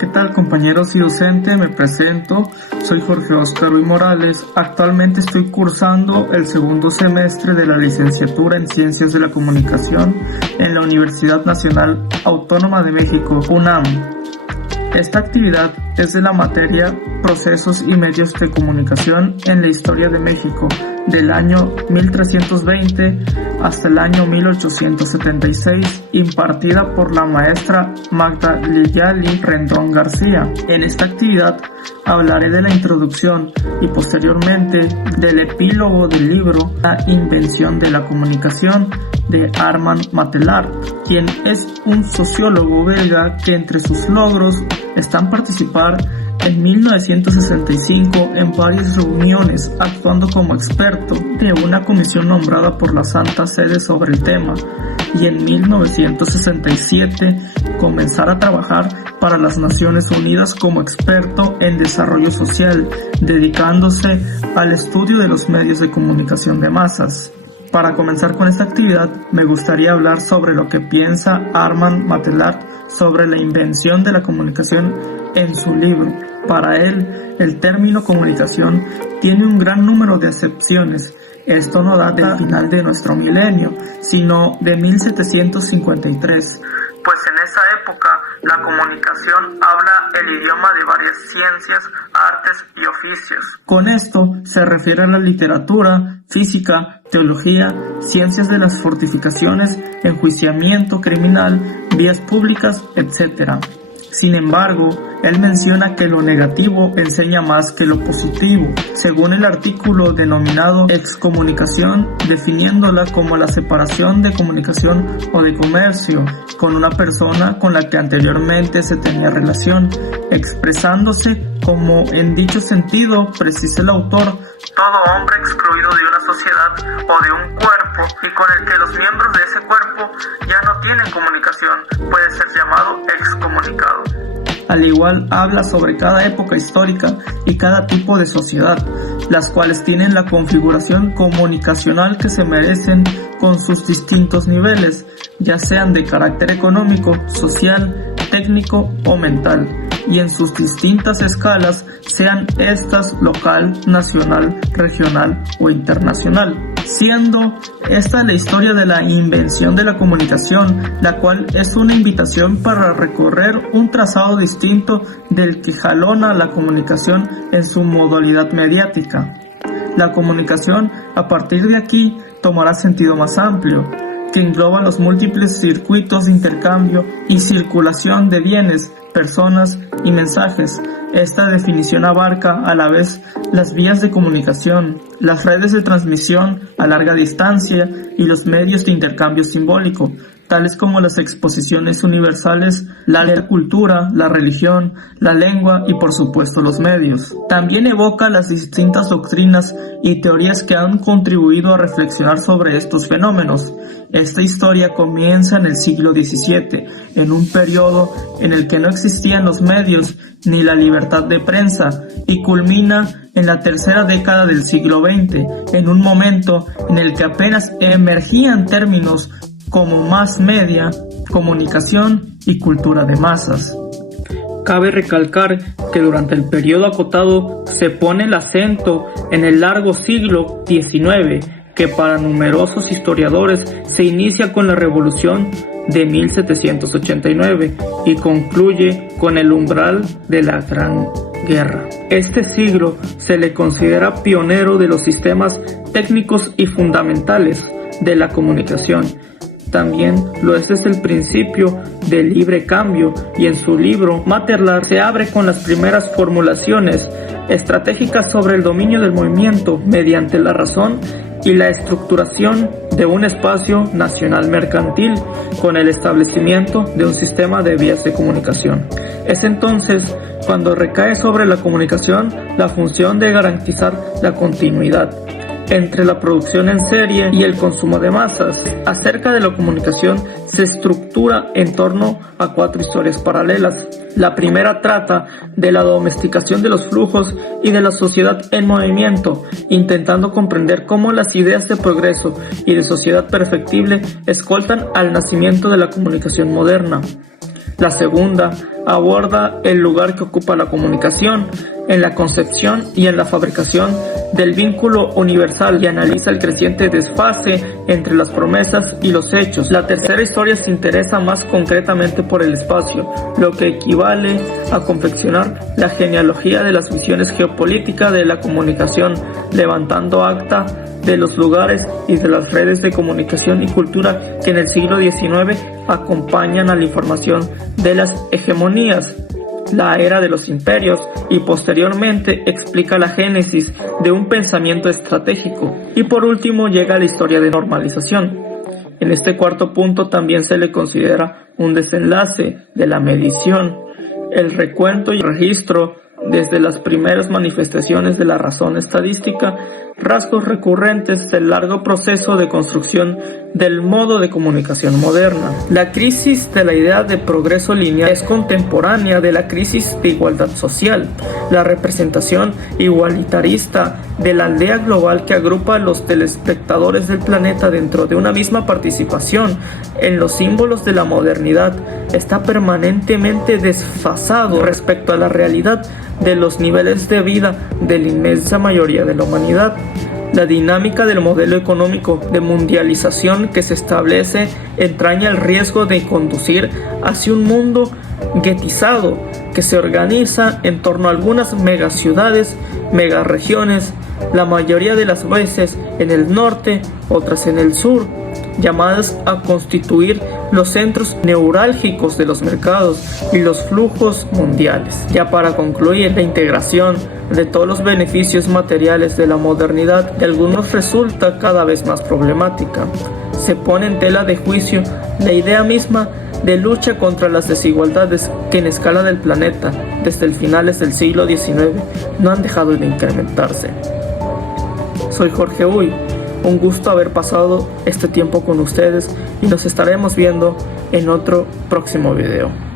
¿qué tal compañeros y docente? Me presento, soy Jorge Óscar Ruiz Morales. Actualmente estoy cursando el segundo semestre de la licenciatura en Ciencias de la Comunicación en la Universidad Nacional Autónoma de México, UNAM. Esta actividad es de la materia Procesos y Medios de Comunicación en la Historia de México, del año 1320 hasta el año 1876, impartida por la maestra Magda Liyali Rendón García. En esta actividad hablaré de la introducción y posteriormente del epílogo del libro La Invención de la Comunicación de Armand Matelart, quien es un sociólogo belga que entre sus logros están participar en 1965 en varias reuniones actuando como experto de una comisión nombrada por la Santa Sede sobre el tema, y en 1967 comenzar a trabajar para las Naciones Unidas como experto en desarrollo social, dedicándose al estudio de los medios de comunicación de masas. Para comenzar con esta actividad, me gustaría hablar sobre lo que piensa Armand Matelart sobre la invención de la comunicación en su libro. Para él, el término comunicación tiene un gran número de acepciones. Esto no data del final de nuestro milenio, sino de 1753. Pues en esa época la comunicación habla el idioma de varias ciencias, artes y oficios. Con esto se refiere a la literatura, física, teología, ciencias de las fortificaciones, enjuiciamiento criminal, vías públicas, etc. Sin embargo, él menciona que lo negativo enseña más que lo positivo, según el artículo denominado excomunicación, definiéndola como la separación de comunicación o de comercio con una persona con la que anteriormente se tenía relación, expresándose como en dicho sentido, precisa el autor, todo hombre excluido de una sociedad o de un cuerpo y con el que los miembros de ese cuerpo ya no tienen comunicación, puede ser llamado excomunicado. Al igual habla sobre cada época histórica y cada tipo de sociedad, las cuales tienen la configuración comunicacional que se merecen con sus distintos niveles, ya sean de carácter económico, social, técnico o mental, y en sus distintas escalas, sean estas local, nacional, regional o internacional. Siendo esta la historia de la invención de la comunicación, la cual es una invitación para recorrer un trazado distinto del que jalona la comunicación en su modalidad mediática. La comunicación, a partir de aquí, tomará sentido más amplio, que engloba los múltiples circuitos de intercambio y circulación de bienes, personas y mensajes. Esta definición abarca a la vez las vías de comunicación, las redes de transmisión a larga distancia y los medios de intercambio simbólico, tales como las exposiciones universales, la cultura, la religión, la lengua y por supuesto los medios. También evoca las distintas doctrinas y teorías que han contribuido a reflexionar sobre estos fenómenos. Esta historia comienza en el siglo XVII, en un periodo en el que no existían los medios ni la libertad de prensa, y culmina en la tercera década del siglo XX, en un momento en el que apenas emergían términos como mass media, comunicación y cultura de masas. Cabe recalcar que durante el periodo acotado se pone el acento en el largo siglo XIX, que para numerosos historiadores se inicia con la Revolución de 1789 y concluye con el umbral de la Gran Guerra. Este siglo se le considera pionero de los sistemas técnicos y fundamentales de la comunicación. También lo es desde el principio del libre cambio, y en su libro Matelart se abre con las primeras formulaciones estratégicas sobre el dominio del movimiento mediante la razón y la estructuración de un espacio nacional mercantil con el establecimiento de un sistema de vías de comunicación. Es entonces cuando recae sobre la comunicación la función de garantizar la continuidad entre la producción en serie y el consumo de masas. Acerca de la comunicación se estructura en torno a 4 historias paralelas. La primera trata de la domesticación de los flujos y de la sociedad en movimiento, intentando comprender cómo las ideas de progreso y de sociedad perfectible escoltan al nacimiento de la comunicación moderna. La segunda aborda el lugar que ocupa la comunicación en la concepción y en la fabricación del vínculo universal y analiza el creciente desfase entre las promesas y los hechos. La tercera historia se interesa más concretamente por el espacio, lo que equivale a confeccionar la genealogía de las visiones geopolíticas de la comunicación, levantando acta de los lugares y de las redes de comunicación y cultura que en el siglo XIX acompañan a la información de las hegemonías, la era de los imperios, y posteriormente explica la génesis de un pensamiento estratégico. Y por último llega la historia de normalización. En este cuarto punto también se le considera un desenlace de la medición, el recuento y registro desde las primeras manifestaciones de la razón estadística, rasgos recurrentes del largo proceso de construcción del modo de comunicación moderna. La crisis de la idea de progreso lineal es contemporánea de la crisis de igualdad social. La representación igualitarista de la aldea global que agrupa a los telespectadores del planeta dentro de una misma participación en los símbolos de la modernidad está permanentemente desfasado respecto a la realidad de los niveles de vida de la inmensa mayoría de la humanidad. La dinámica del modelo económico de mundialización que se establece entraña el riesgo de conducir hacia un mundo guetizado que se organiza en torno a algunas megaciudades, megaregiones, la mayoría de las veces en el norte, otras en el sur, llamadas a constituir los centros neurálgicos de los mercados y los flujos mundiales. Ya para concluir, la integración de todos los beneficios materiales de la modernidad de algunos resulta cada vez más problemática. Se pone en tela de juicio la idea misma de lucha contra las desigualdades que en escala del planeta, desde el finales del siglo XIX, no han dejado de incrementarse. Soy Jorge Uy. Un gusto haber pasado este tiempo con ustedes y nos estaremos viendo en otro próximo video.